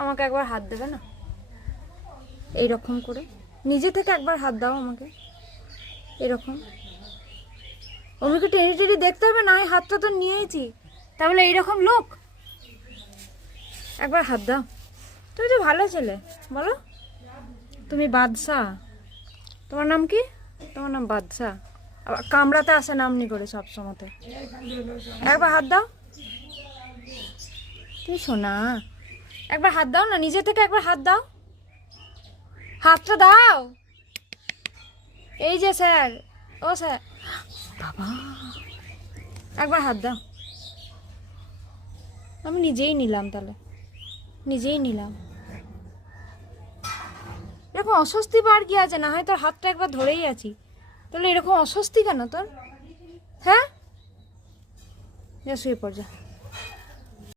আমাকে একবার হাত দেবে না? এইরকম করে নিজে থেকে একবার হাত দাও আমাকে, এরকম। অমিকে টেনে টেনে দেখতে হবে না, আমি হাতটা তো নিয়েছি, তাহলে এইরকম লোক। একবার হাত দাও। তুমি তো ভালো ছেলে, বলো। তুমি বাদশা, তোমার নাম কি? তোমার নাম বাদশা। আবার কামড়াতে আসে নামনি করে সব সময়তে। একবার হাত দাও। তুমি শোনা, একবার হাত দাও না, নিজে থেকে একবার হাত দাও। হাতটা দাও। এই যে স্যার, ও স্যার, বাবা, একবার হাত দাও। আমি নিজেই নিলাম, তাহলে নিজেই নিলাম। এরকম অস্বস্তি পাওয়ার কি আছে? না হয় তোর হাতটা একবার ধরেই আছি, তাহলে এরকম অস্বস্তি কেন তোর? হ্যাঁ, যা শুয়ে পড় যা।